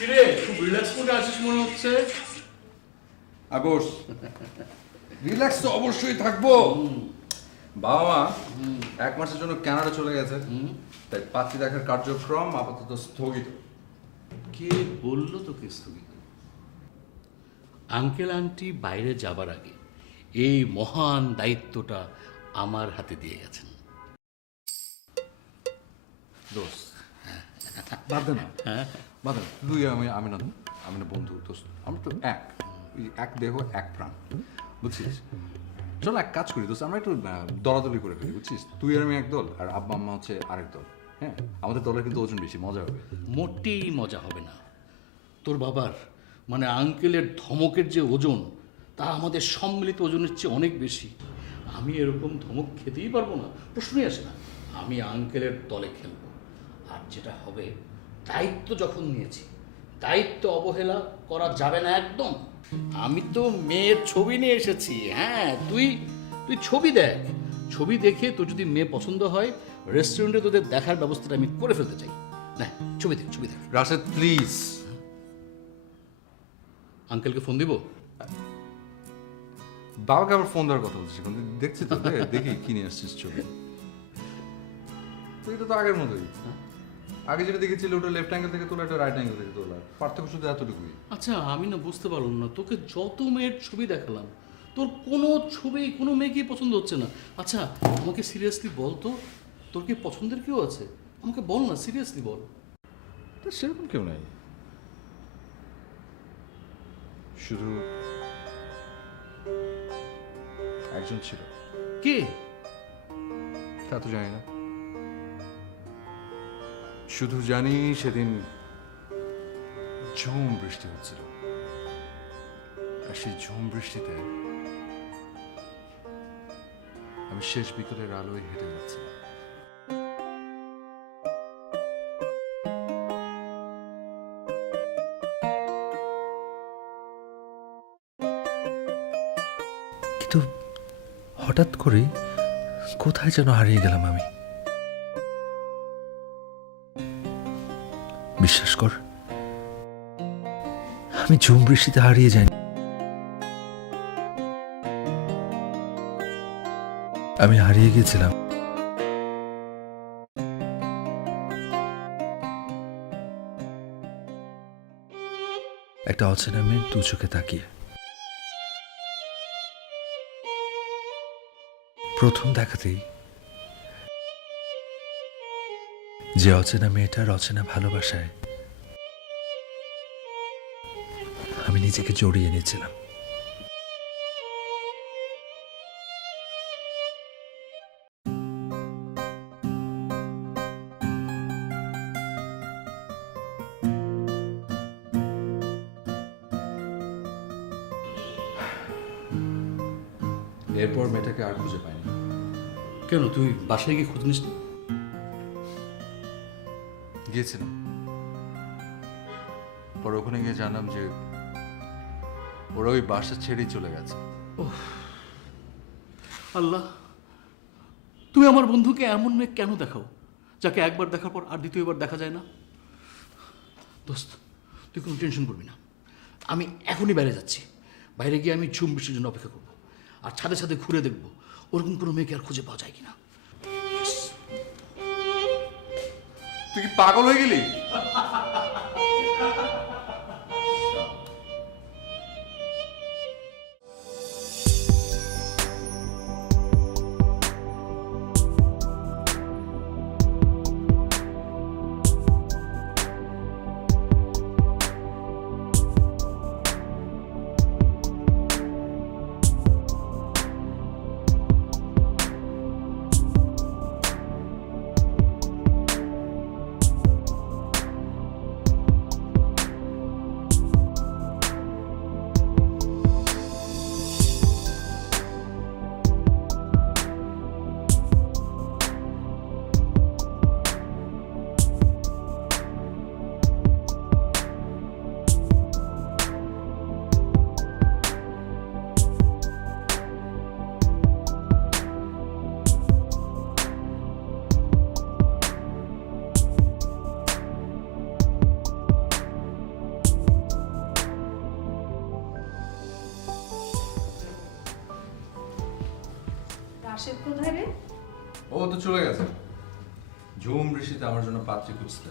কিরে খুব রিল্যাক্স করে আছিস মনে হচ্ছে। আগোস রিল্যাক্স তো অবশ্যই থাকবো। বাবা মা 1 মাসের জন্য কানাডা চলে গেছে, তাই পাত্রী দেখার কার্যক্রম আপাতত স্থগিত। কে বললো তোকে স্থগিত? আঙ্কেল আন্টি বাইরে যাবার আগে এই মহান দায়িত্বটা আমার হাতে দিয়ে গেছেন। দোস্ত বাদ দে না, বাদ দে না। তুই আমি না বন্ধু দোস্ত, আমরা তো এক দেহ এক প্রাণ, বুঝছিস? চল এক কাজ করি দোস্ত, আমরা একটু দলাদলি করে ফেলি, বুঝছিস? তুই আর আমি এক দল, আর আব্বা আম্মা হচ্ছে আরেক দল। হ্যাঁ, আমাদের দলের কিন্তু ওজন বেশি, মজা হবে। মোটেই মজা হবে না। তোর বাবার মানে আঙ্কেলের ধমকের যে ওজন, তা আমাদের সম্মিলিত ওজনের চেয়ে অনেক বেশি। আমি এরকম ধমক খেতেই পারবো না, প্রশ্নই আসে না। আমি আঙ্কেলের দলে খেলবো। আর যেটা হবে, দায়িত্ব যখন নিয়েছি, দায়িত্ব অবহেলা করা যাবে না একদম। আমি তো মেয়ের ছবি নিয়ে এসেছি। হ্যাঁ, তুই ছবি দেখ। ছবি দেখে তোর যদি মেয়ে পছন্দ হয়, রেস্টুরেন্টে তোদের দেখার ব্যবস্থাটা আমি করে ফেলতে চাই। না, ছবি দেখ। রাশেদ প্লিজ। আঙ্কেলকে ফোন দিব? বাবাকে আবার ফোন দেওয়ার কথা বলছিস? দেখছি তো, দেখি কি নিয়ে আসছিস ছবি। তুই তো আগের মতোই, আগে যেটা দেখেছিল ওটা লেফট অ্যাঙ্গেল থেকে তোলা, এটা রাইট অ্যাঙ্গেল থেকে তোলা, পার্থক্য শুধু এতটুকুই। আচ্ছা, আমি না বুঝতে পারলাম না, তোকে যত মেয়ের ছবি দেখালাম, তোর কোনো ছবি কোনো মেয়েকেই পছন্দ হচ্ছে না। আচ্ছা, আমাকে সিরিয়াসলি বল তো, তোর কি পছন্দের কেউ আছে? আমাকে বল না, সিরিয়াসলি বল। তা সেরকম কেউ নাই, শুধু একজন ছিল। কে? তা তো জানি না, শুধু জানি সেদিন ঝুম বৃষ্টি হচ্ছিল, আর সেই ঝুম বৃষ্টিতে আমি শেষ বিকেলের আলোয় হেঁটে যাচ্ছিলাম। কিন্তু হঠাৎ করে কোথায় যেন হারিয়ে গেলাম আমি। বিশ্বাস কর, আমি ঝুম বৃষ্টিতে হারিয়ে যাইনি। আমি হারিয়ে গেছিলাম একটা অচেনা মেয়ের দু চোখে তাকিয়ে। প্রথম দেখাতেই যে অচেনা মেয়েটার অচেনা ভালোবাসায় আমি নিজেকে জড়িয়ে নিয়েছিলাম। এরপর মেয়েটাকে আর খুঁজে পাইনি। কেন, তুই বাসায় গিয়ে খোঁজ নিস না? গিয়েছিলাম, পর ওখানে গিয়ে জানলাম যে ওরা ওই বাসা ছেড়েই চলে গেছে। আল্লাহ, তুমি আমার বন্ধুকে এমন মেয়ে কেন দেখাও যাকে একবার দেখার পর আর দ্বিতীয়বার দেখা যায় না? দোস্ত, তুই কোনো টেনশন করবি না, আমি এখনই বাইরে যাচ্ছি। বাইরে গিয়ে আমি ঝুম বৃষ্টির জন্য অপেক্ষা করবো, আর ছাদে ছাদে ঘুরে দেখবো ওরকম কোনো মেয়েকে আর খুঁজে পাওয়া যায় কিনা। তুই কি পাগল হয়ে গেলি? রাশেদ কোথায় রে? ও তো চলে গেছে ঝুম ঋষিতে আমার জন্য পাত্রী খুঁজতে।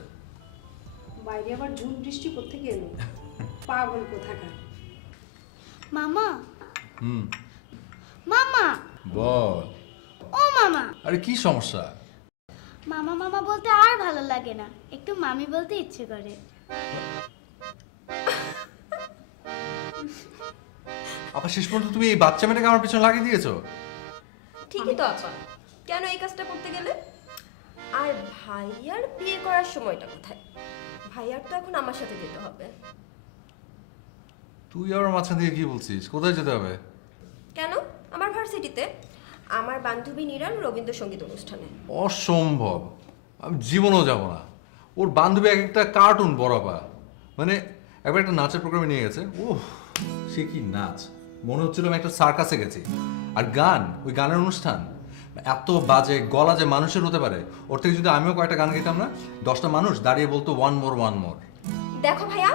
বাইরে আবার ঝুম বৃষ্টি কোত্থেকে এলো? পাগল কোথাকার। মামা হুম মামা বল। ও মামা আরে কি সমস্যা? মামা মামা বলতে আর ভালো লাগে না, একটু মামি বলতে ইচ্ছে করে। আপা শেষ পর্যন্ত তুমি এই বাচ্চা মেয়েটাকে আমার পিছনে লাগিয়ে দিয়েছো? ঠিকই তো আপা, কেন এই কাজটা করতে গেলে? আর ভাইয়ার বিয়ে করার সময়টা কোথায়? ভাইয়ার তো এখন আমার সাথে যেতে হবে। তুই আবার মাঝখান থেকে কি বলছিস? কোথায় যেতে হবে? কেন? আমার ভার্সিটিতে আমার বান্ধবী নিরান রবীন্দ্রসঙ্গীত অনুষ্ঠানে। অসম্ভব, আমি জীবনেও যাব না। ওর বান্ধবী এক একটা কার্টুন বড়াপা, মানে একবার একটা নাচের প্রোগ্রামে নিয়ে গেছে। ওহ সে কি নাচ, মনে হচ্ছিল আমি একটা সার্কাসে গেছি। আর গান, ওই গানের অনুষ্ঠান এত বাজে, গলা যে মানুষের হতে পারে। ওর থেকে যদি আমিও কয়েকটা গান গেতাম না, 10টা মানুষ দাঁড়িয়ে বলতো ওয়ান মোর ওয়ান মোর। দেখো ভাইয়া,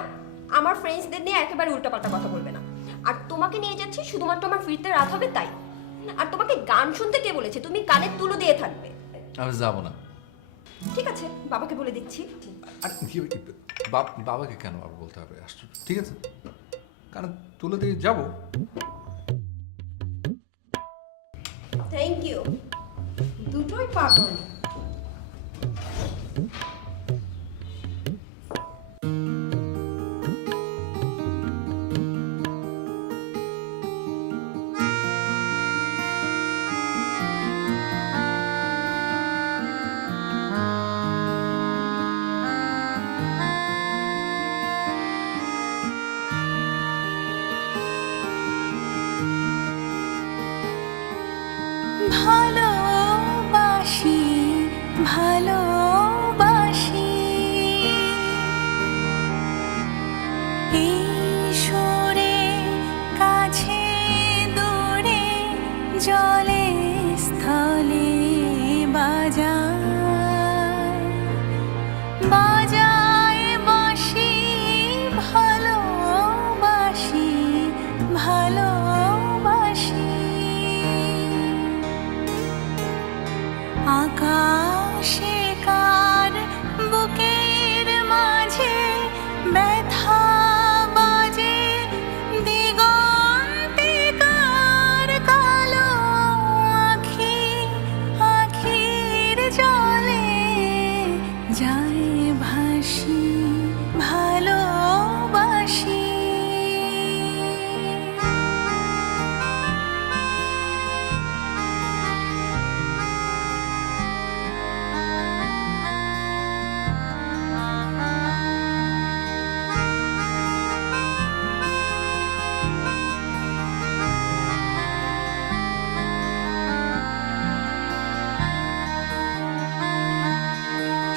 আমার ফ্রেন্ডসদের নিয়ে একেবারে উল্টাপাল্টা কথা বলবে না। আর তোমাকে নিয়ে যাচ্ছি শুধুমাত্র আমার ফিরতে রাত হবে তাই। আর তোমাকে গান শুনতে কে বলেছে? তুমি কানে তুলো দিয়ে থাকবে। আমি যাব না। ঠিক আছে, বাবাকে বলে দিচ্ছি। আর বাবাকে কেন বাবা বলতে হবে? আশ্চর্য। ঠিক আছে, কারণ তুলে দিয়ে যাবো। Thank you. দুটোই পাগল। ভালোবাসি ভালোবাসি এই সুরে কাছে দূরে জলে স্থলে বাজায় বাজায় বাঁশি ভালোবাসি ভালোবাসি আকাশে কার বুকের মাঝে ব্যথা বাজে দিগন্তে কার কালো আখি আখির জলে যায় ভাসি ভালোবাসি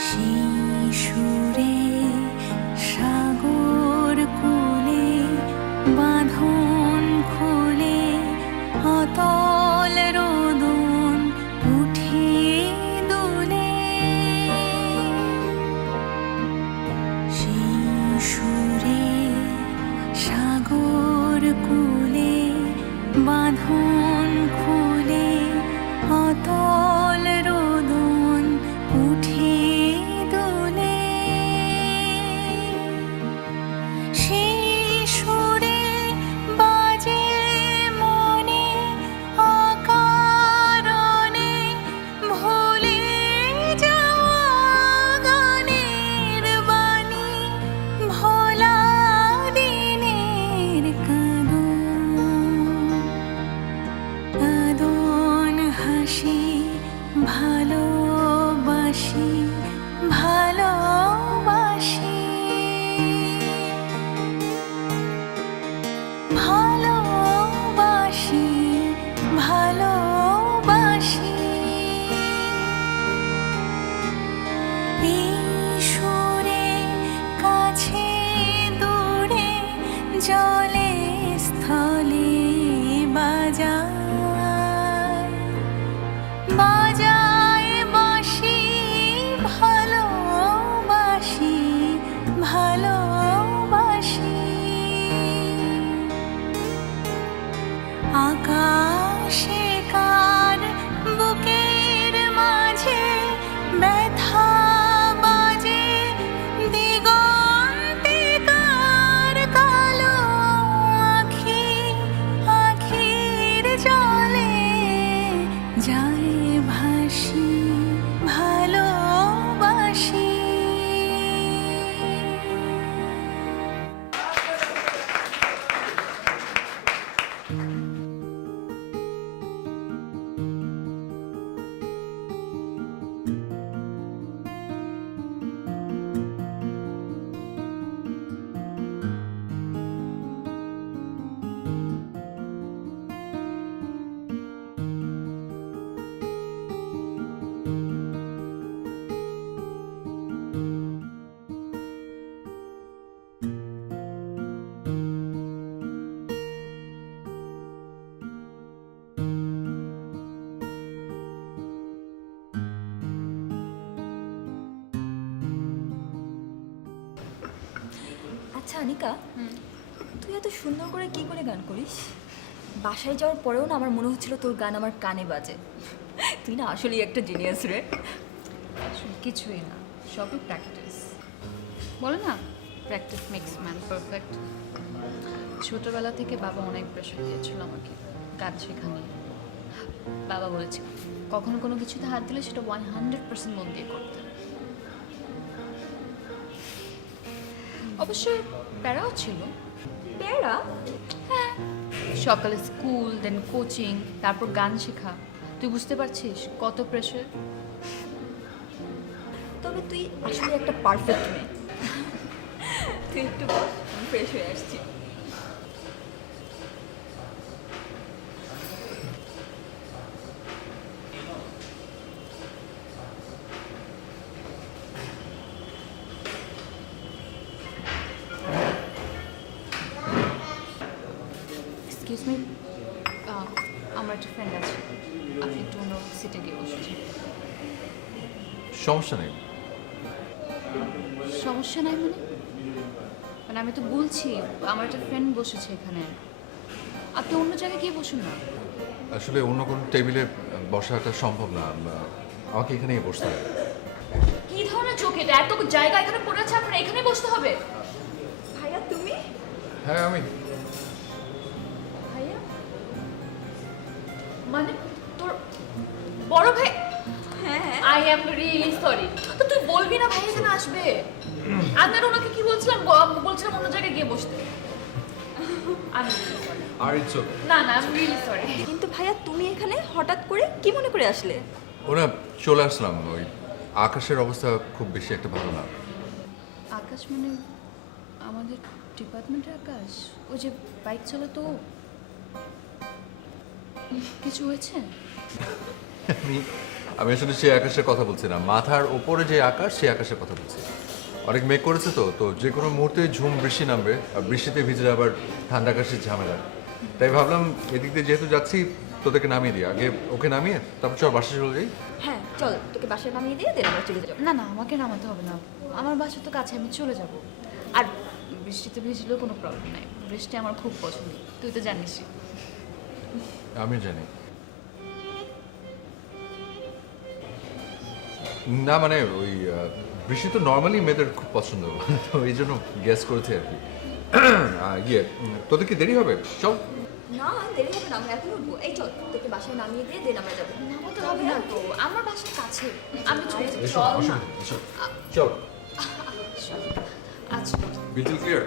সেই সুরে সাগর কূলে বাঁধন খুলে অতল রোদন উঠে দুলে সেই সুরে সাগর কূলে বাঁধন খুলে অতল রোদন উঠে দুলে সেই সুরে বাজে মনে অকারণে ভুলে যাওয়া গানের বাণী ভোলা দিনের কাঁদন হাসি ভালোবাসি ভালোবাসি ভালোবাসি ভালোবাসি এই সুরে কাছে দূরে জলে স্থলে বাজায় বাজায় বাঁশি ভালোবাসি ভালোবাসি আকাশে কার আচ্ছা আনিকা, তুই এত সুন্দর করে কি করে গান করিস? বাসায় যাওয়ার পরেও না আমার মনে হচ্ছিল তোর গান আমার কানে বাজে। তুই না আসলেই একটা জিনিয়াস রে। আসলে কিছুই না, সবই প্র্যাকটিস। বলে না, প্র্যাকটিস মেক্স ম্যান পারফেক্ট। ছোটবেলা থেকে বাবা অনেক প্রেশার দিয়েছিল আমাকে গান শেখা নিয়ে। বাবা বলেছে কখনো কোনো কিছুতে হাত দিলে সেটা 100% মন দিয়ে করতে। অবশ্যই প্যারাও ছিল। প্যারা? হ্যাঁ, সকালে স্কুল, দেন কোচিং, তারপর গান শেখা। তুই বুঝতে পারছিস কত প্রেশার? তবে তুই আসলে একটা পারফেক্ট মেয়ে। তুই একটু বস, আমি ফ্রেশ হয়ে আসছি। এক্সকিউজ মি, আমার একটা ফ্রেন্ড আছে, আপনি একটু অন্য সিটে গিয়ে বসেছেন। সমস্যা নেই। সমস্যা নাই মানে? মানে আমি তো বলছি আমার একটা ফ্রেন্ড বসেছে এখানে, আপনি অন্য জায়গায় গিয়ে বসুন না। আসলে অন্য কোনো টেবিলে বসাটা সম্ভব না, আমাকে এখানেই বসতে হবে। কি ধরনের চোখ এটা? এত জায়গা এখানে পড়ে আছে, আপনার এখানে বসতে হবে? ভাইয়া তুমি? হ্যাঁ আমি। ভাইয়া মানে তোর বড় ভাই? হ্যাঁ। I am really sorry. তো তুই বলবি না ভাই এখানে আসবে? আমি আর ওনাকে কি বলছিলাম, বলছিলাম অন্য জায়গায় গিয়ে বসতে। আমি really sorry. আর ইটস না না, আমি রিয়েলি সরি। কিন্তু ভাইয়া তুমি এখানে হঠাৎ করে কি মনে করে আসলে? ওরা চলে আসলাম। ওই আকাশের অবস্থা খুব বেশি একটা ভালো না। আকাশ মানে আমাদের ডিপার্টমেন্টের আকাশ? ওই যে বাইক চালাতো? কিছু হয়েছে? আমি আসলে সেই আকাশের কথা বলছি না, মাথার ওপরে যে আকাশ সেই আকাশের কথা বলছি। অনেক মেঘ করেছে তো তো যে কোনো মুহূর্তে ঝুম বৃষ্টি নামবে, আর বৃষ্টিতে ভিজে আবার ঠান্ডা আকাশের ঝামেলা। তাই ভাবলাম এদিক দিয়ে যেহেতু যাচ্ছি তোদেরকে নামিয়ে দিই, আগে ওকে নামিয়ে তারপর চল বাসা চলে যাই। হ্যাঁ চল, তোকে বাসায় নামিয়ে দিয়ে দেন আমরা চলে যাবো। না না, আমাকে নামাতে হবে না, আমার বাসা তো কাছে, আমি চলে যাব। আর বৃষ্টিতে ভিজলেও কোনো প্রবলেম নাই, বৃষ্টি আমার খুব পছন্দ, তুই তো জানিসই। আমি জানি না, মানে ওই বৃষ্টি তো নর্মালি মেয়েদের খুব পছন্দ, তো এই জন্য গ্যাস করেছে আর কি। ইয়ে তোদের কি দেরি হবে? চল। না দেরি হবে না, আমরা এখন উঠবো। এই চল, তোকে বাসায় নামিয়ে দিয়ে দেন আমরা যাবো। নামাতে হবে না তো, আমার বাসার কাছে, আমি চলে যাবো। এসো, চল না। এসো, চল। আচ্ছা বিলকুল ক্লিয়ার।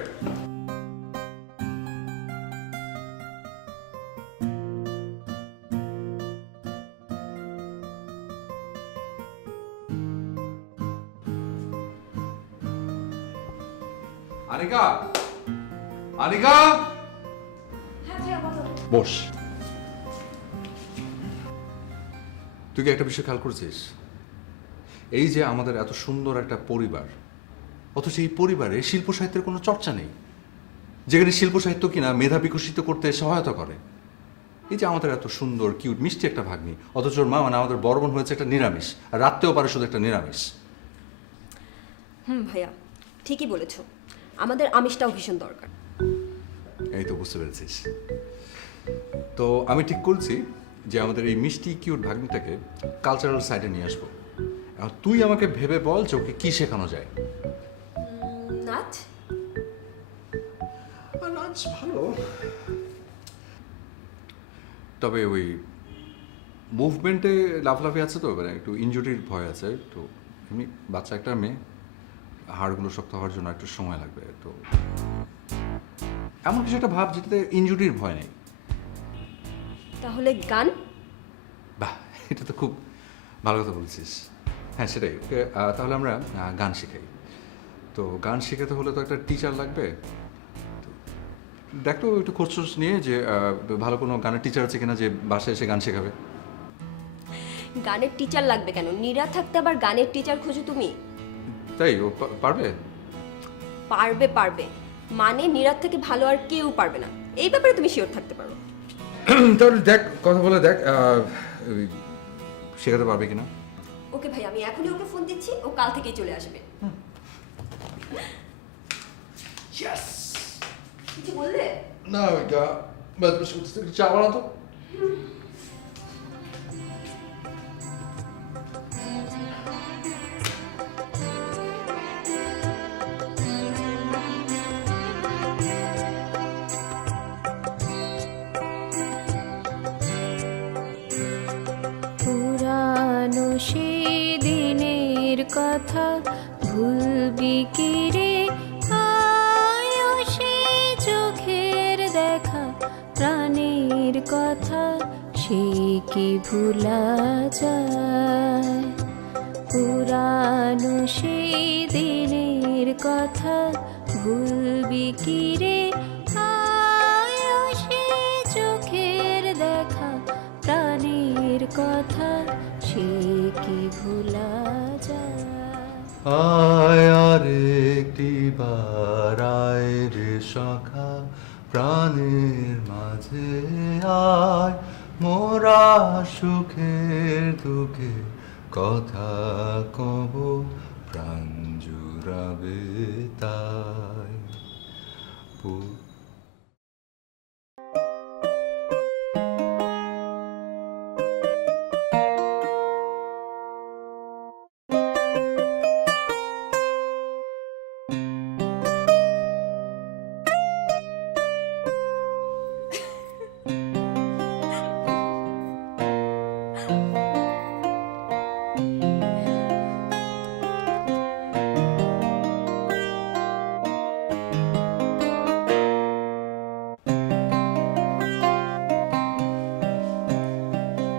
আনিকা, আনিকা, বস। তুই কি একটা বিষয় খেয়াল করেছিস? এই যে আমাদের এত সুন্দর একটা পরিবার, অথচ এই পরিবারে শিল্প সাহিত্যের কোনো চর্চা নেই, যেখানে শিল্প সাহিত্য কিনা মেধা বিকশিত করতে সহায়তা করে। এই যে আমাদের এত সুন্দর কিউট মিষ্টি একটা ভাগ্নি, অথচ ওর মা মানে আমাদের বড় বোন হয়েছে একটা নিরামিষ, আর রাখতেও পারে শুধু একটা নিরামিষ। ভাইয়া ঠিকই বলেছো, আমাদের আমিষটাও ভীষণ দরকার। এই তো বুঝতে পেরেছিস। তো আমি ঠিক করছি যে আমাদের এই মিষ্টি কিউট ভাগ্নিটাকে কালচারাল সাইডে নিয়ে আসবো। এখন তুই আমাকে ভেবে বল যে ওকে কি শেখানো যায়। নাচ? নাচ ভালো, তবে ওই মুভমেন্টে লাফলাফি আছে তো, মানে একটু ইনজুরির ভয় আছে। তো এমনি বাচ্চা একটা মেয়ে, হাড়গুলো শক্ত হওয়ার জন্য একটু সময় লাগবে। তো এমন কিছু একটা ভাব যেটাতে ইনজুরির ভয় নেই। তাহলে গান? বাহ, এটা তো খুব ভালো কথা বলছিস। হ্যাঁ সেটাই, ওকে তাহলে আমরা গান শেখাই। তো গান শেখাতে হলে তো একটা টিচার লাগবে। তো দেখ তো একটু খোঁজ নিয়ে যে ভালো কোনো গানের টিচার আছে কিনা যে বাসায় এসে গান শেখাবে। গানের টিচার লাগবে কেন? নীরা থাকতে আবার গানের টিচার খোঁজো তুমি? তাই ও পারবে? পারবে পারবে, মানে নীরার থেকে ভালো আর কেউ পারবে না, এই ব্যাপারে তুমি শিওর থাকতে পারো। তাহলে দেখ, কথা বলে দেখ শেখাতে পারবে কিনা। ওকে ভাই, আমি এখনই ওকে ফোন দিচ্ছি, ও কাল থেকেই চলে আসবে। কিছু বললে? না এটা চা বানাতো। পুরানো সেই দিনের কথা ভুলবি কি রে, আয়ো সেই চোখের দেখা প্রাণের কথা সে কি ভুলা যায়। পুরানো সেই দিনের কথা ভুলবি কি রে, আয়ো সেই চোখের দেখা প্রাণের কথা সে কি ভুলা যায়। আয় আর একটি বার আয় রে সখা প্রাণের মাঝে আয়, মোরা সুখের দুঃখে কথা কব প্রাণ জুড়াবে তাই।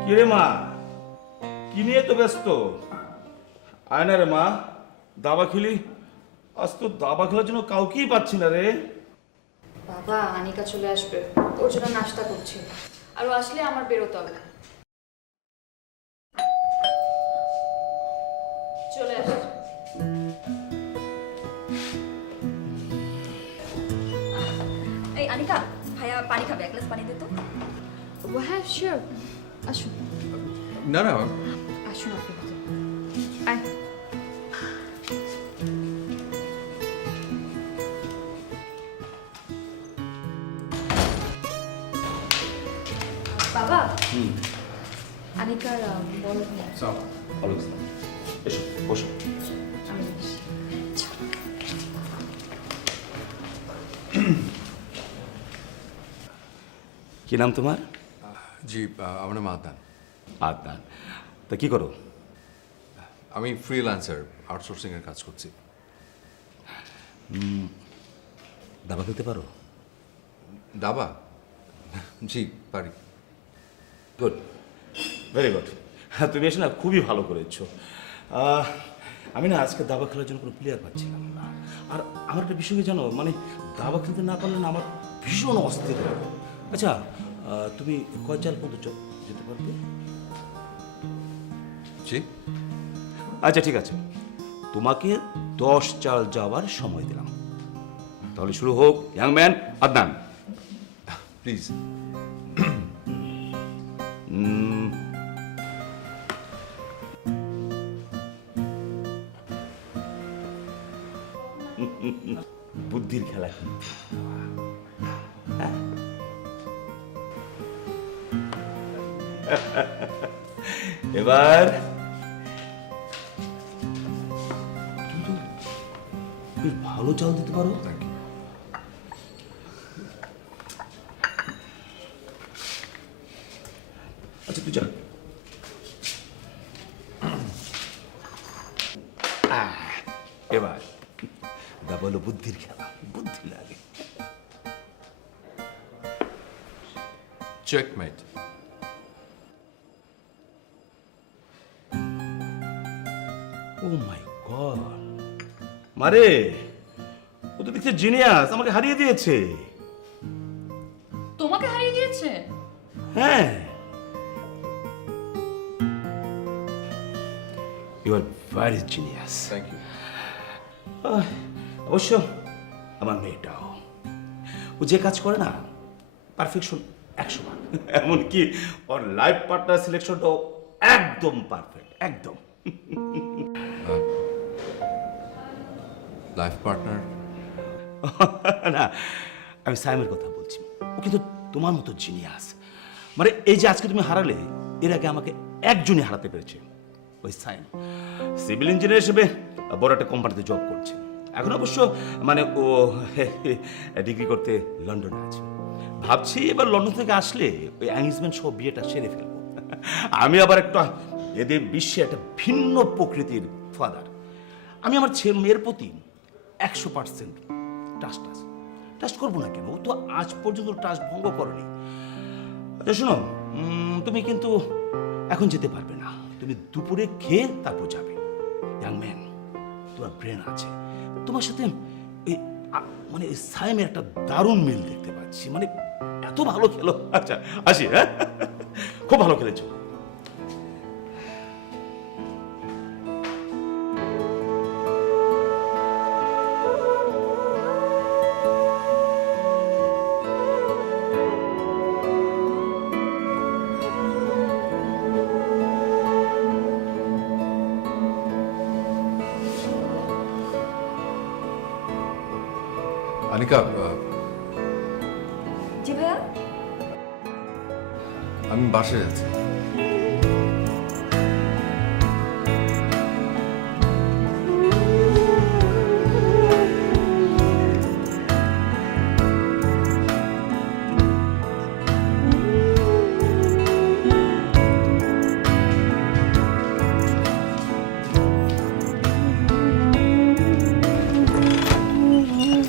কিরে মা, কি নিয়ে তো ব্যস্ত? আয় না রে মা, দাবা খেলি। আজ তো দাবা খেলার জন্য কাউকেই পাচ্ছি না রে। বাবা আনিকা চলে আসবে, ওর জন্য নাস্তা করছি, আর ও আসলে আমার বেরোতে হবে। চলে আস। এই আনিকা, ভাইয়া পানি খাবে, এক গ্লাস পানি দে তো। হ্যাঁ শিওর, আসুন না না আসুন আপনি ভিতরে। আয়। বাবা, আনিকার বড় ভাই। এসো বসো। আমি বলছি। কি নাম তোমার? জি আমার নাম আদনান। আদনান। তা কি করো? আমি ফ্রিল্যান্সার, আউটসোর্সিংয়ের কাজ করছি। দাবা খেলতে পারো? দাবা? জি পারি। Good, very good. হ্যাঁ, তুমি এসে না খুবই ভালো করেছো। আমি না আজকে দাবা খেলার জন্য কোনো প্লেয়ার পাচ্ছিলাম না। আর আমার একটা বিষয় কি জানো, মানে দাবা খেলতে না পারলে না আমার ভীষণ অস্থির লাগে। আচ্ছা, তুমি কয় চাল পর্যন্ত যেতে পারবে? জি আচ্ছা ঠিক আছে, তোমাকে 10 চাল যাওয়ার সময় দিলাম। তাহলে শুরু হোক। Young man Adnan, please. বুদ্ধির খেলা কিন্তু। হ্যাঁ। এবার তুমি তো বেশ ভালো চাল দিতে পারো। আচ্ছা তুই চল। এবার দাবা হলো বুদ্ধির খেলা, বুদ্ধি লাগে। চেকমেট। ও মাই গড, মারে ও তো দেখছে জিনিয়াস, আমাকে হারিয়ে দিয়েছে। তোমাকে হারিয়ে দিয়েছে? হ্যাঁ, you are very genius. Thank you. অবশ্য আমার মেয়েটাও, ও যে কাজ করে না পারফেকশন 100 এমনকি ওর লাইফ পার্টনার সিলেকশনটাও একদম পারফেক্ট, একদম। Life partner? না, আমি সাইমের কথা বলছি। ও কিন্তু তোমার মতো জিনিয়াস। মানে এই যে আজকে তুমি হারালে, এর আগে আমাকে একজনই হারাতে পেরেছে, ওই সাইম। সিভিল ইঞ্জিনিয়ার হিসেবে বড় একটা কোম্পানিতে জব করছে। এখন অবশ্য মানে ও ডিগ্রি করতে লন্ডনে আছে। ভাবছি এবার লন্ডন থেকে আসলে ওই এঙ্গেজমেন্ট সহ বিয়েটা সেরে ফেলবো। আমি আবার একটা এদের বিশ্বে একটা ভিন্ন প্রকৃতির ফাদার। আমি আমার মেয়ের প্রতি 100% ট্রাস্ট করবো না কেন? ও তো আজ পর্যন্ত ট্রাস্ট ভঙ্গ করেনি। আচ্ছা শোনো, তুমি কিন্তু এখন যেতে পারবে না। তুমি দুপুরে খেয়ে তারপর যাবে। ইয়াং ম্যান, তোমার ব্রেন আছে, তোমার সাথে মানে সাইমের একটা দারুণ মিল দেখতে পাচ্ছি। মানে এত ভালো খেলো। আচ্ছা আসি, হ্যাঁ, খুব ভালো খেলেছো। আনিকা, জি ভাইয়া। আমি বাসায় যাচ্ছি।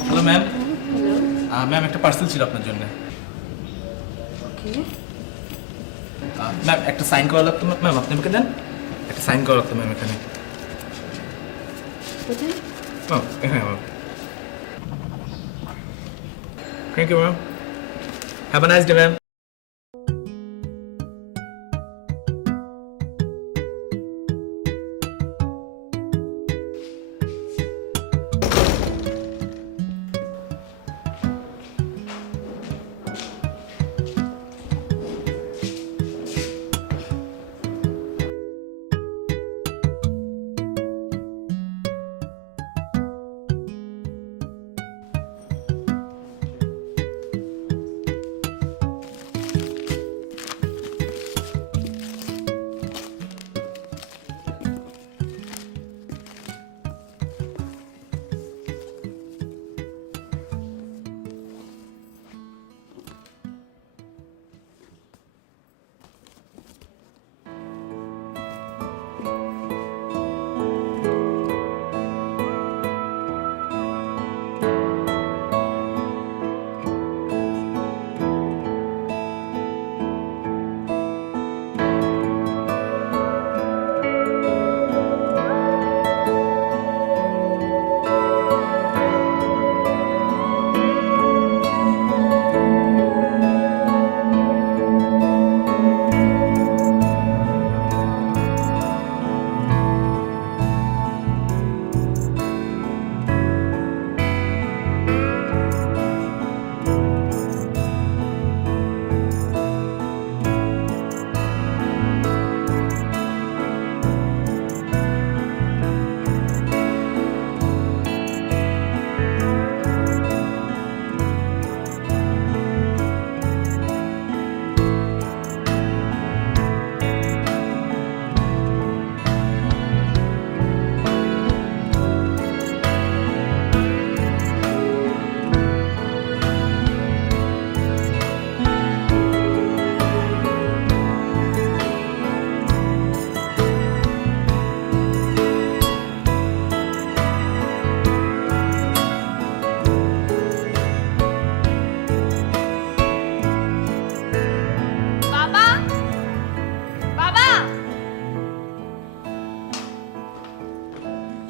Hello ma'am. ম্যাম একটা পার্সেল ছিল আপনার জন্য। ম্যাম একটা সাইন করা লাগতো। ম্যাম আপনি আমাকে দেন, একটা সাইন করা লাগতো ম্যাম এখানে। ম্যাম এখানে ma'am. Thank you ma'am. Have a nice day ma'am.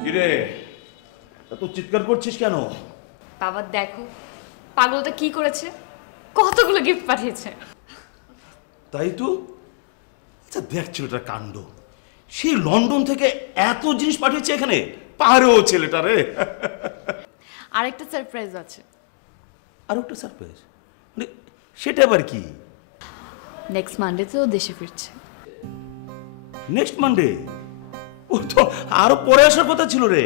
কিরে, এত চিৎকার করছিস কেন? বাবা দেখো পাগলটা কি করেছে, কতগুলো গিফট পাঠিয়েছে। তাই তো। আচ্ছা দেখ ছেলেটার কাণ্ড, সেই লন্ডন থেকে এত জিনিস পাঠিয়েছে এখানে। পারেও ছেলেটা রে। আরেকটা সারপ্রাইজ আছে। আর একটা সারপ্রাইজ? মানে সেটা আবার কি? নেক্সট মানডেতে ও দেশে ফিরছে। Next Monday? ও তো আরো পরে আসার কথা ছিল রে।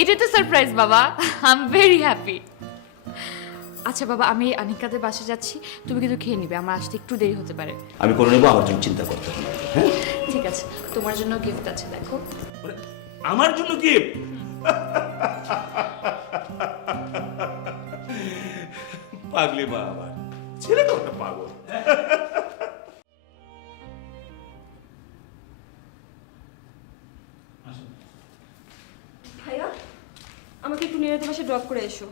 এটাই তো সারপ্রাইজ বাবা। I am very happy. আচ্ছা বাবা, আমি আনিকাদের বাসা যাচ্ছি, তুমি কিন্তু খেয়ে নিবে, আমার আসতে একটু দেরি হতে পারে। আমি করে নেবো, আমার জন্য চিন্তা করতে হবে না, হ্যাঁ? ঠিক আছে, তোমার জন্য গিফট আছে, দেখো। মানে আমার জন্য গিফট? পাগলি মা আমার, ছেলে তো একটা পাগল। ভাইয়া আমাকে একটু নিরাতে বাসে ড্রপ করে এসো।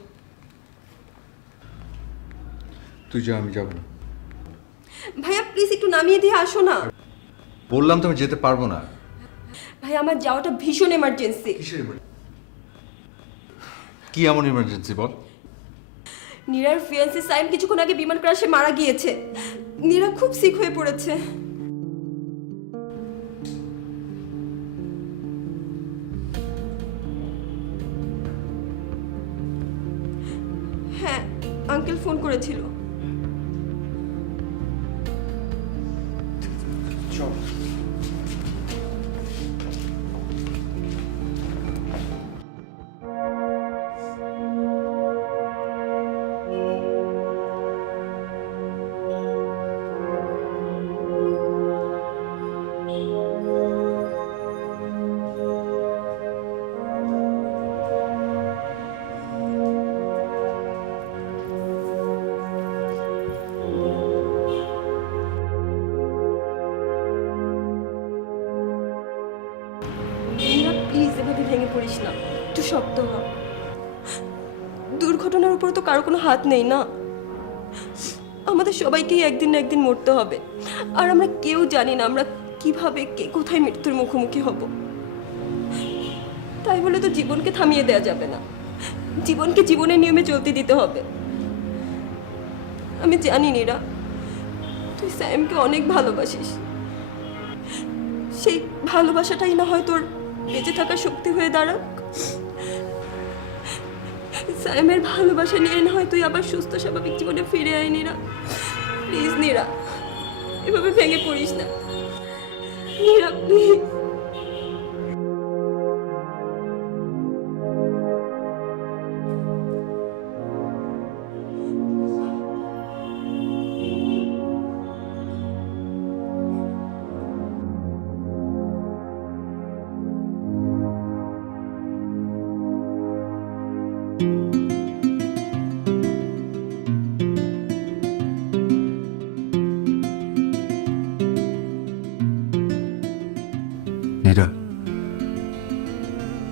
তুই যা, আমি যাবো না। ভাইয়া প্লিজ একটু নামিয়ে দিয়ে আসো না। বললাম তো আমি যেতে পারবো না। ভাইয়া আমার যাওয়াটা ভীষণ এমার্জেন্সি। কিসের কি এমন ইমার্জেন্সি বল? নীরার ফিয়ান্সি সাইম কিছুক্ষণ আগে বিমান ক্রাশে মারা গিয়েছে। নীরা খুব সিক হয়ে পড়েছে। হ্যাঁ, আঙ্কেল ফোন করেছিল। চল। নীরা প্লিজ এভাবে ভেঙে পড়িস না, একটু শক্ত হ। দুর্ঘটনার উপর তো কারো কোনো হাত নেই না। আমাদের সবাইকেই একদিন না একদিন মরতে হবে, আর আমরা কেউ জানি না আমরা কিভাবে কে কোথায় মৃত্যুর মুখোমুখি হব। তাই বলে তো জীবনকে থামিয়ে দেওয়া যাবে না, জীবনকে জীবনের নিয়মে চলতে দিতে হবে। আমি জানি নীরা, তুই স্যামকে অনেক ভালোবাসিস। সেই ভালোবাসাটাই না হয় তোর বেঁচে থাকার শক্তি হয়ে দাঁড়াক। স্যামের ভালোবাসা নিয়ে না হয় তুই আবার সুস্থ স্বাভাবিক জীবনে ফিরে আয় নীরা। প্লিজ নীরা, এভাবে ভেঙে পড়িস না নীরা, প্লিজ। নীরা,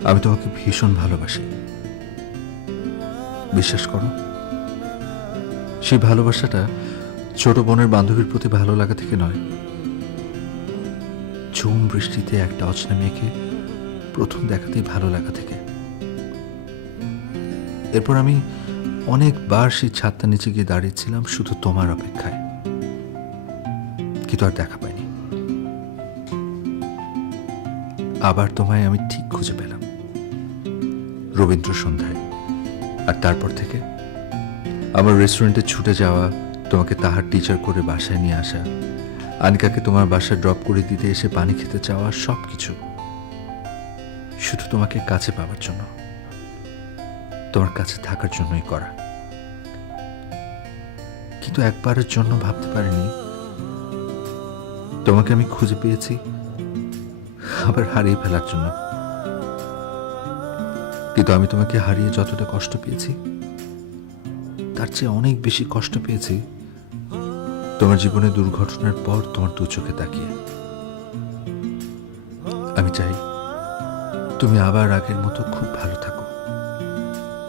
আমি তোমাকে ভীষণ ভালোবাসি, বিশ্বাস করো। সেই ভালোবাসাটা ছোট বোনের বান্ধবীর প্রতি ভালো লাগা থেকে নয়, ঝুম বৃষ্টিতে একটা অচেনা মেয়েকে প্রথম দেখাতেই ভালো লাগা থেকে। এরপর আমি অনেকবার সেই ছাদটার নিচে গিয়ে দাঁড়িয়েছিলাম শুধু তোমার অপেক্ষায়, কিন্তু আর দেখা পাইনি। আবার তোমায় আমি ঠিক খুঁজে পেলাম রবীন্দ্র সন্ধ্যায়, আর তারপর থেকে আমার রেস্টুরেন্টে ছুটে যাওয়া, তোমাকে তাহার টিচার করে বাসায় নিয়ে আসা, আনিকাকে তোমার বাসায় ড্রপ করে দিতে এসে পানি খেতে চাওয়া, সব কিছু শুধু তোমাকে কাছে পাওয়ার জন্য, তোমার কাছে থাকার জন্যই করা। কিন্তু একবারের জন্য ভাবতে পারিনি তোমাকে আমি খুঁজে পেয়েছি আবার হারিয়ে ফেলার জন্য। কিন্তু আমি তোমাকে হারিয়ে যতটা কষ্ট পেয়েছি, তার চেয়ে অনেক বেশি কষ্ট পেয়েছি তোমার জীবনে দুর্ঘটনার পর তোমার দু চোখে তাকিয়ে। আমি চাই তুমি আবার আগের মতো খুব ভালো থাকো,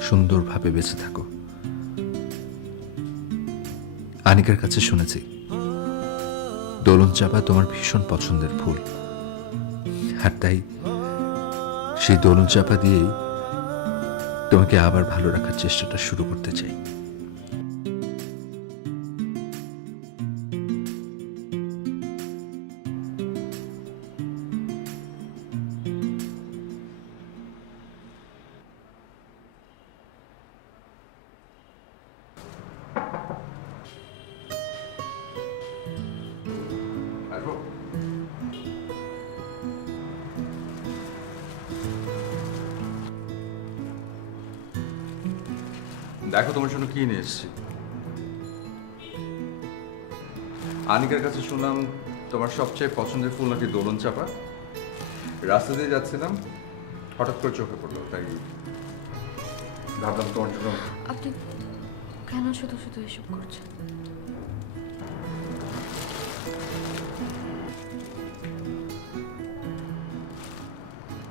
সুন্দরভাবে বেঁচে থাকো। আনিকার কাছে শুনেছি দোলন চাপা তোমার ভীষণ পছন্দের ফুল, আর তাই সেই দোলন চাপা দিয়েই তোমাকে আবার ভালো রাখার চেষ্টাটা শুরু করতে চাই। দেখো তোমার জন্য কি নিয়ে এসেছি। আনিকার কাছে শুনলাম তোমার সবচেয়ে পছন্দের ফুল নাকি দোলন চাপা। রাস্তা দিয়ে যাচ্ছিলাম, হঠাৎ করে চোখে পড়লো, তাই ভাবলাম তোমার জন্য। আপনি কেন শুধু শুধু এসব করছেন?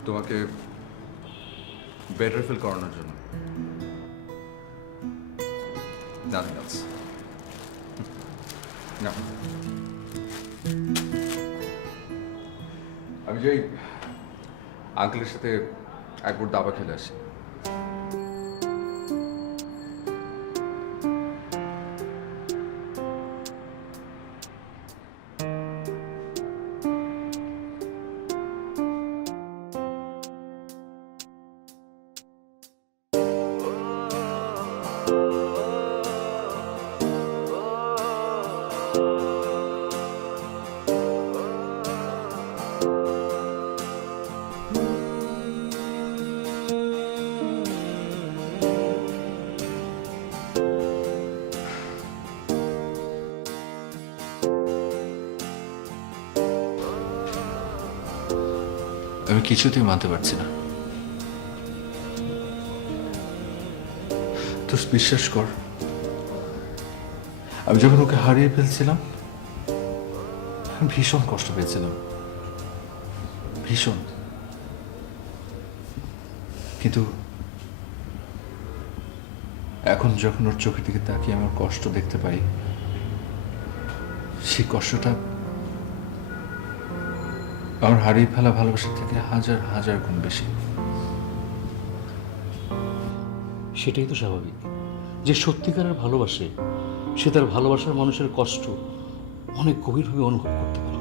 তোমাকে বেটার ফিল করানোর জন্য। Nothing else. না, আমি যাই আঙ্কেলের সাথে একবার দাবা খেলে আসি। আমি কিছুতেই মানতে পারছি না। তো বিশ্বাস কর, আমি যখন ওকে হারিয়ে ফেলছিলাম আমি ভীষণ কষ্ট পেয়েছিলাম, ভীষণ। কিন্তু এখন যখন ওর চোখের দিকে তাকিয়ে আমার কষ্ট দেখতে পাই, সেই কষ্টটা আমার হারিয়ে ফেলা ভালোবাসা থেকে হাজার হাজার গুণ বেশি। সেটাই তো স্বাভাবিক, যে সত্যিকারের ভালোবাসে সে তার ভালোবাসার মানুষের কষ্ট অনেক গভীরভাবে অনুভব করতে পারে।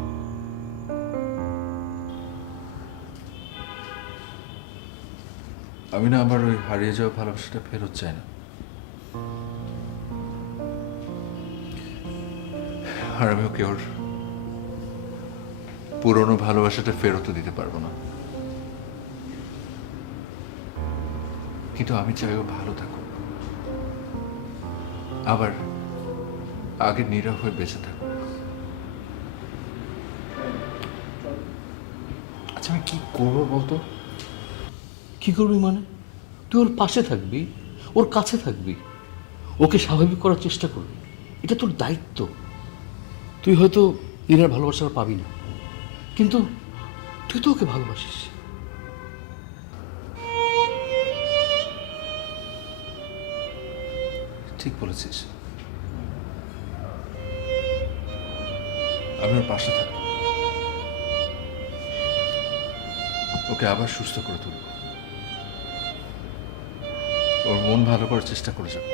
আমি না আমার ওই হারিয়ে যাওয়া ভালোবাসাটা ফেরত চাই না। আর আমি ওকে ওর পুরনো ভালোবাসাটা ফেরতও দিতে পারবো না। কিন্তু আমি চাই ও ভালো থাকুক, আবার আগে নীরব হয়ে বেঁচে থাকুক। আচ্ছা আমি কি করবো বলতো? কি করবি মানে? তুই ওর পাশে থাকবি, ওর কাছে থাকবি, ওকে স্বাভাবিক করার চেষ্টা করবি। এটা তোর দায়িত্ব। তুই হয়তো নীরার ভালোবাসা পাবি না, কিন্তু তুই তো ওকে ভালোবাসিস। ঠিক বলেছিস, আমি ওর পাশে থাকবো, ওকে আবার সুস্থ করে তুলব, ওর মন ভালো করার চেষ্টা করে যাবো।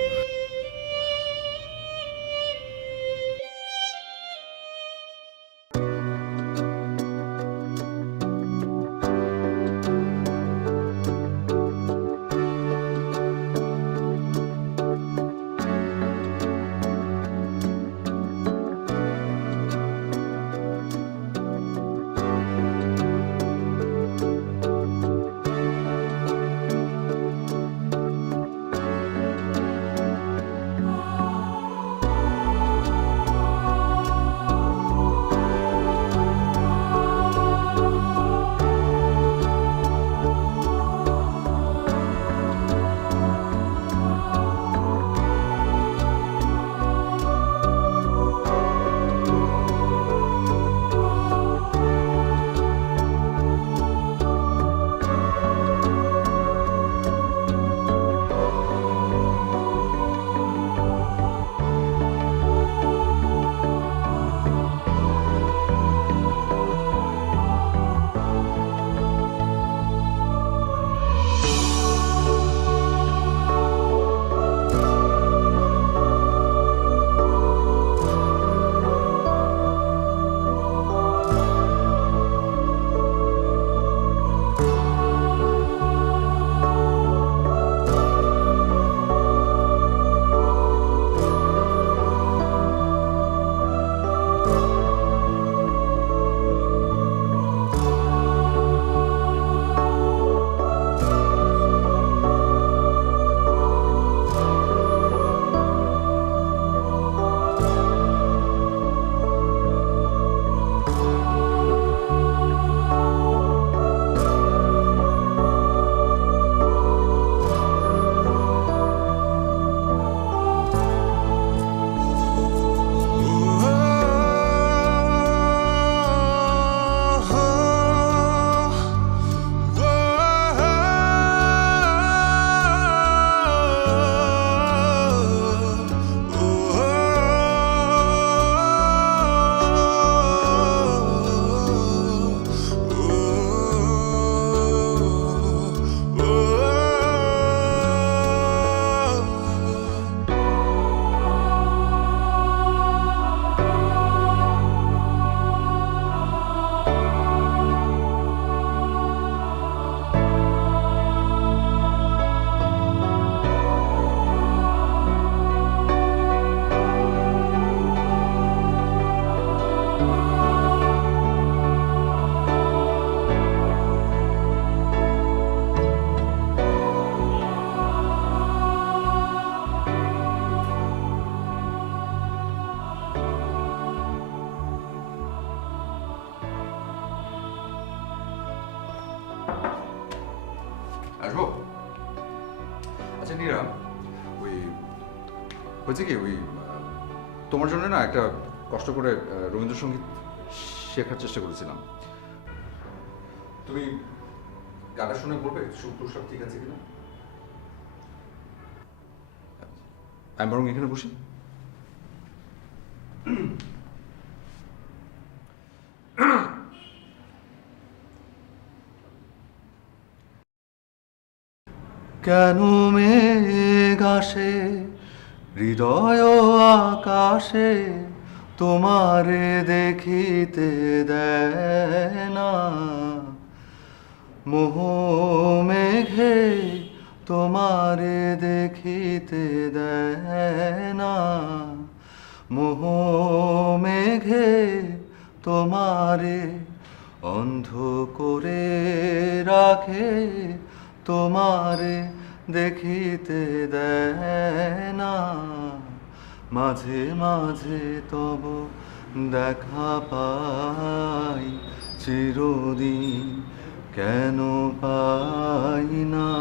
নীরা, ওই হয়েছে কি, ওই তোমার জন্য না একটা কষ্ট করে রবীন্দ্রসঙ্গীত শেখার চেষ্টা করেছিলাম। তুমি গানটা শুনে বলবে সুর টুর সব ঠিক আছে কিনা? আমি বরং এখানে বসি। কেন মেঘ আসে হৃদয় আকাশে, তোমারে দেখিতে দেয় না। মোহ মেঘে তোমারে দেখিতে দেয় না। মোহ মেঘে তোমারে অন্ধ করে রাখে, তোমারে দেখিতে দেয় না। মাঝে মাঝে তব দেখা পাই, চিরদিন কেন পাই না।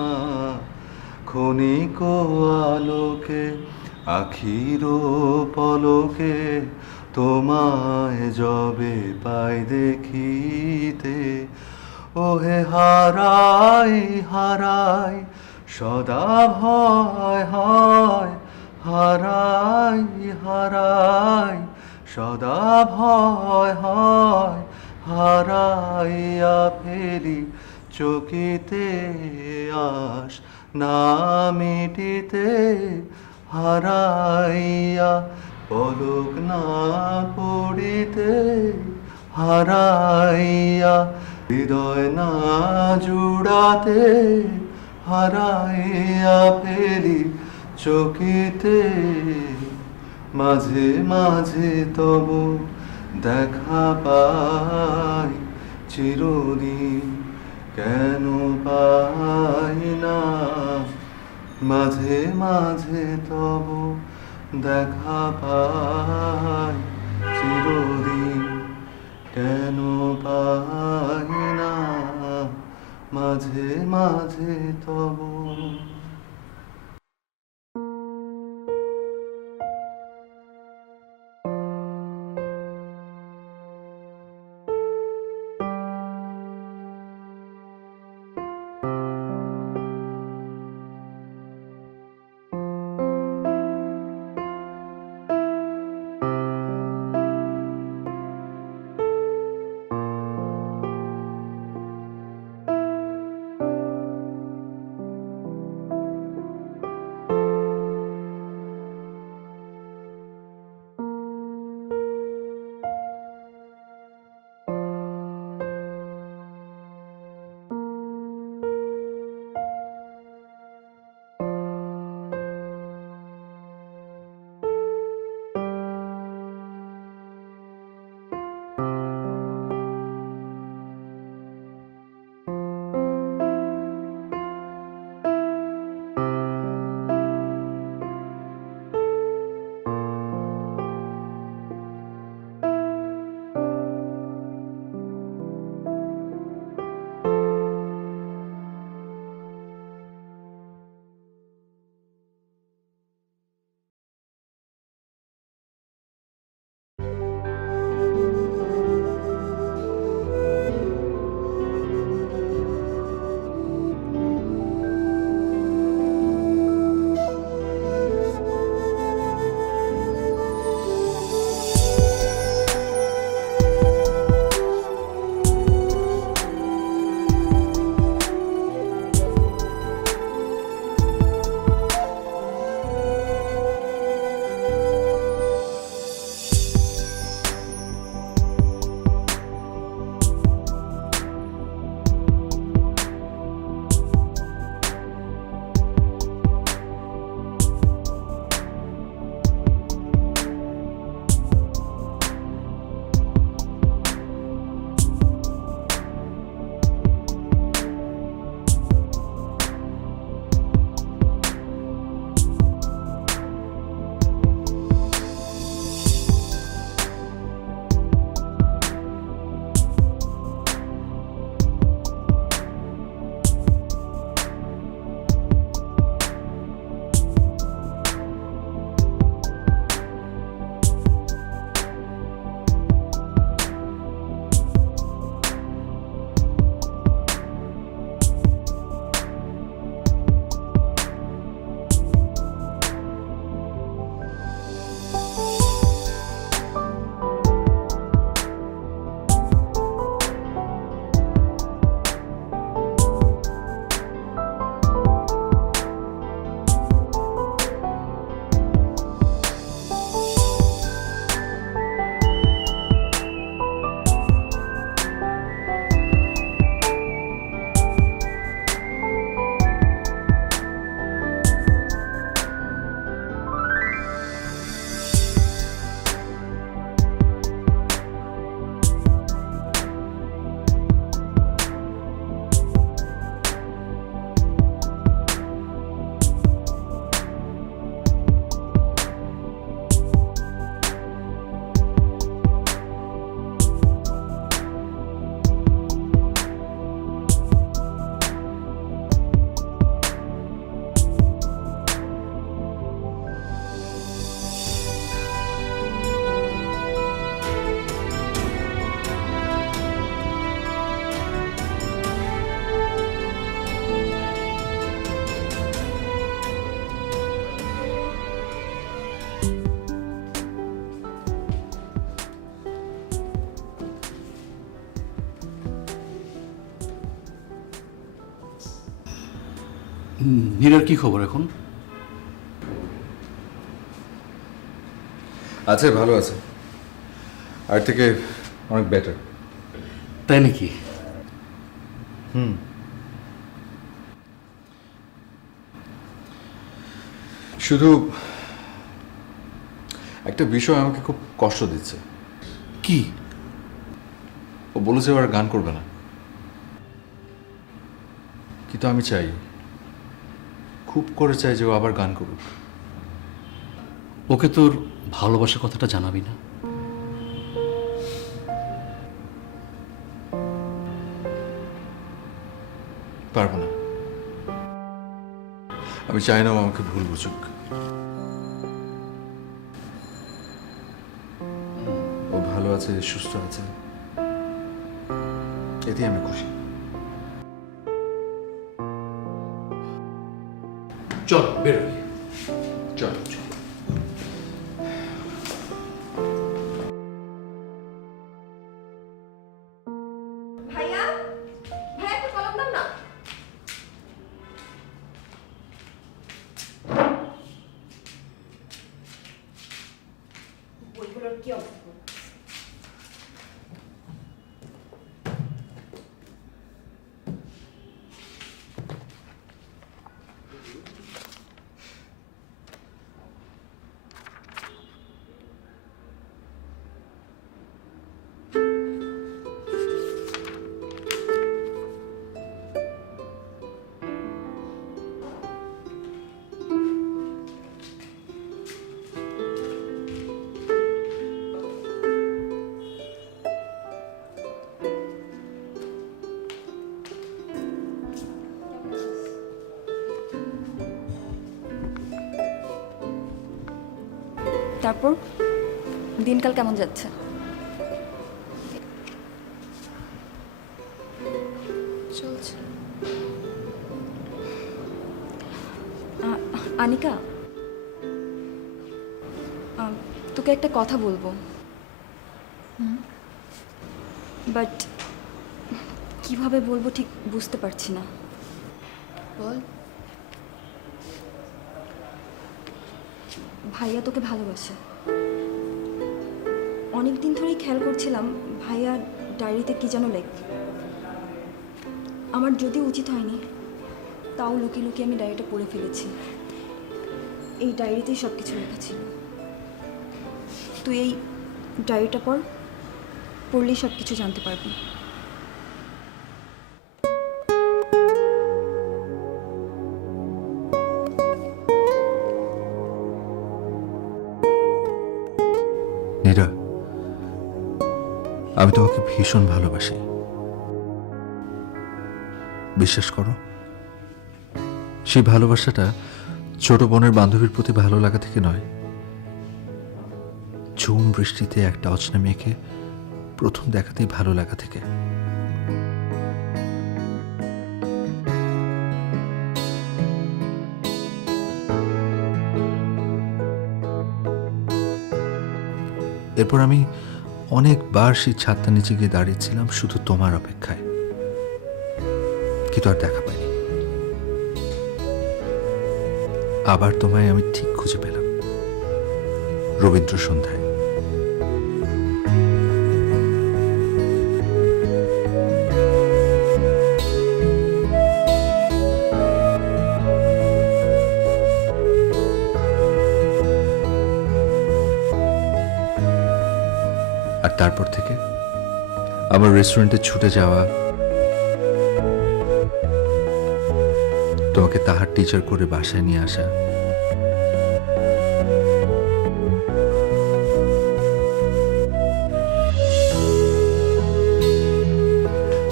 ক্ষণিক আলোকে আখির পলকে, তোমায় যবে পাই দেখিতে। ওহে হারাই হারাই সদা ভয় হয়, হারাই হারাই সদা ভয় হয়। হারাইয়া ফেরি চকিতে আস না মিটিতে, হারাইয়া পলক না পড়িতে। হারাইয়া হৃদয় না জুড়াতে, হারাইয়া ফেরি চকিতে। মাঝে মাঝে তব দেখা পাই, চিরদিন কেন পাই না। মাঝে মাঝে তব দেখা পাই, চিরদিন কেন পাই না। মাঝে মাঝে তব। নীরার কি খবর এখন? আছে, ভালো আছে, আর থেকে অনেক বেটার। তাই নাকি? শুধু একটা বিষয় আমাকে খুব কষ্ট দিচ্ছে। কি? ও বলেছে ও আর গান করবে না, কিন্তু আমি চাই, খুব করে চাই যে ও আবার গান করুক। ওকে তোর ভালোবাসার কথাটা জানাবি না? পারবো না, আমি চাই না ও আমাকে ভুল বুঝুক। ও ভালো আছে, সুস্থ আছে, এতেই আমি খুশি। চল বেরোই। চল। ভাইয়া ভাইয়া একটা কলম দাও না। বইগুলোর কি অবস্থা? তারপর দিনকাল কেমন যাচ্ছে? চলছে। আনিকা, তোকে একটা কথা বলবো, বাট কিভাবে বলবো ঠিক বুঝতে পারছি না। বল। ভাইয়া তোকে ভালোবাসে। অনেক দিন ধরেই খেয়াল করছিলাম ভাইয়া ডায়েরিতে কি যেন লেখ। আমার যদি উচিত হয়নি, তাও লুকিয়ে লুকিয়ে আমি ডায়েরিটা পড়ে ফেলেছি। এই ডায়েরিতেই সব কিছু লেখা ছিল। তুই এই ডায়েরিটা পড়লেই সব কিছু জানতে পারবি। নীরা, আমি তোমাকে ভীষণ ভালোবাসি, বিশ্বাস করো। সেই ভালোবাসাটা ছোট বোনের বান্ধবীর প্রতি ভালো লাগা থেকে নয়, ঝুম বৃষ্টিতে একটা অচেনা মেয়েকে প্রথম দেখাতেই ভালো লাগা থেকে। এরপর আমি অনেকবার সেই ছাদটা নিচে গিয়ে দাঁড়িয়েছিলাম শুধু তোমার অপেক্ষায়, কিন্তু আর দেখা পাইনি। আবার তোমায় আমি ঠিক খুঁজে পেলাম রবীন্দ্র সন্ধ্যায়। আর তারপর থেকে আমার রেস্টুরেন্টে ছুটে যাওয়া, তোমাকে তাহার টিচার করে বাসায় নিয়ে আসা,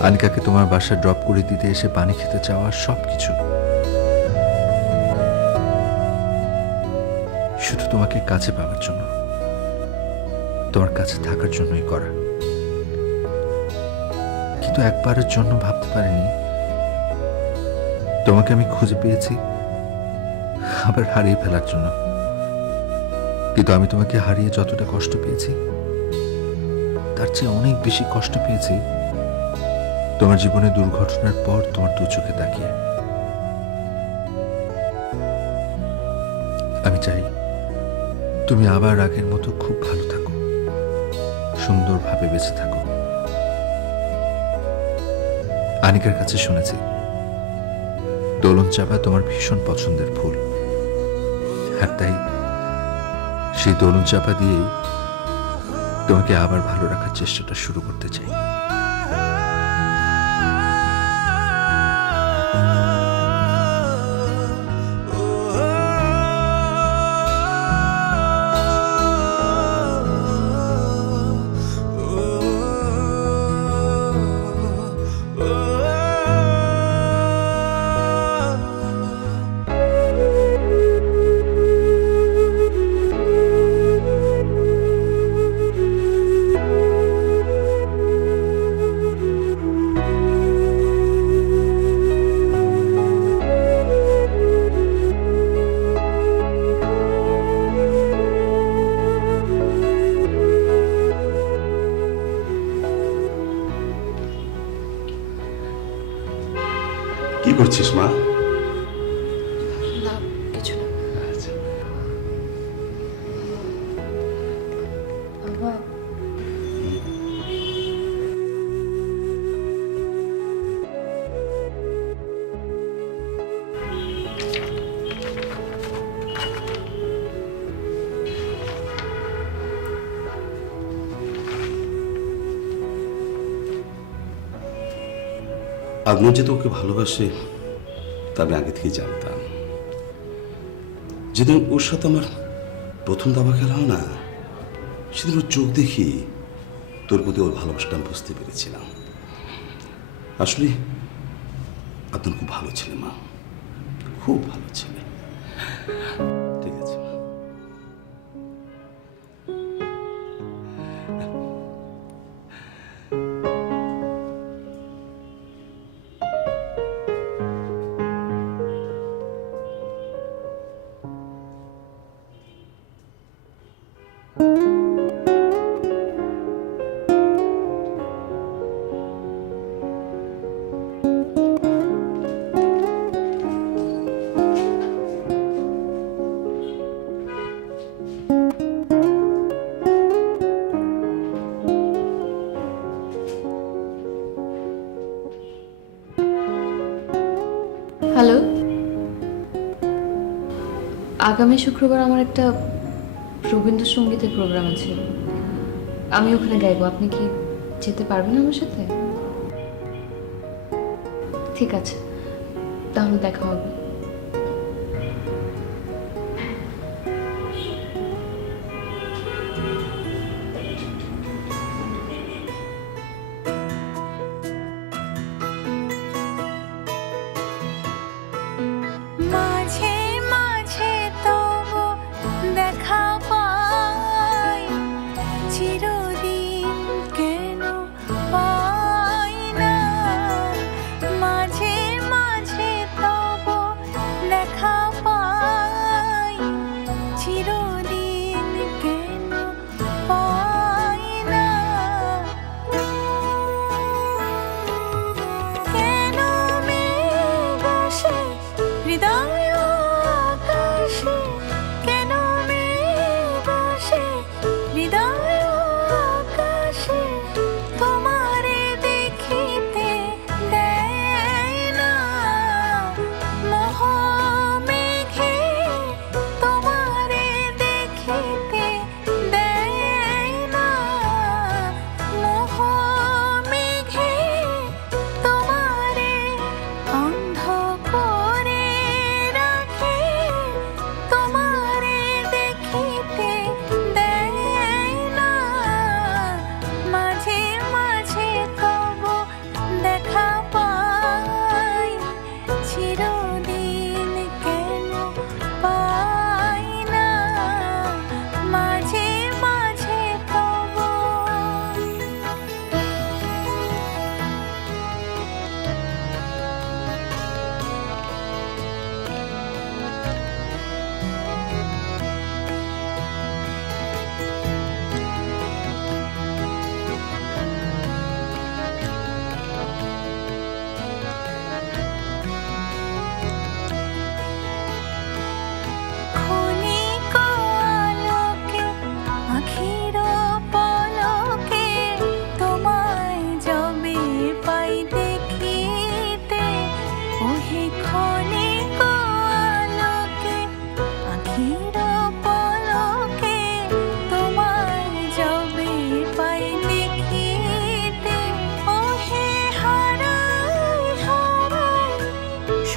আনিকাকে তোমার বাসায় ড্রপ করে দিতে এসে পানি খেতে চাওয়া, সবকিছু শুধু তোমাকে কাছে পাওয়ার জন্য, তোমার কাছে থাকার জন্যই করা। কিন্তু একবারের জন্য ভাবতে পারিনি তোমাকে আমি খুঁজে পেয়েছি আবার হারিয়ে ফেলার জন্য। কিন্তু আমি তোমাকে হারিয়ে যতটা কষ্ট পেয়েছি, তার চেয়ে অনেক বেশি কষ্ট পেয়েছি তোমার জীবনে দুর্ঘটনার পর তোমার দু চোখে তাকিয়ে। চাই তুমি আবার আগের মতো খুব ভালো থাকো, সুন্দরভাবে বেঁচে থাকো। আনিকার কাছে শুনেছি দোলন চাপা তোমার ভীষণ পছন্দের ফুল, আর তাই সেই দোলন চাপা দিয়েই তোমাকে আবার ভালো রাখার চেষ্টাটা শুরু করতে চাই। কি করছিস মা? না কিছু না। বাবা, আদনান যে তোকে ভালোবাসে তা আমি আগে থেকে জানতাম। যেদিন ওর সাথে আমার প্রথম দাবা খেলা হয় না, সেদিন ওর চোখ দেখি তোর প্রতি ওর ভালোবাসাটা আমি বুঝতে পেরেছিলাম। আসলে আদনান খুব ভালো ছেলে মা, খুব ভালো ছেলে। ঠিক আছে মা। হ্যালো, আগামী শুক্রবার আমার একটা রবীন্দ্রসঙ্গীতের প্রোগ্রাম আছে, আমি ওখানে গাইবো। আপনি কি যেতে পারবেন আমার সাথে? ঠিক আছে, তাহলে দেখা হবে। মাঝে মাঝে তবু দেখা পাই, চিরদিন কেন পাই না। মাঝে মাঝে তবু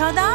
সদা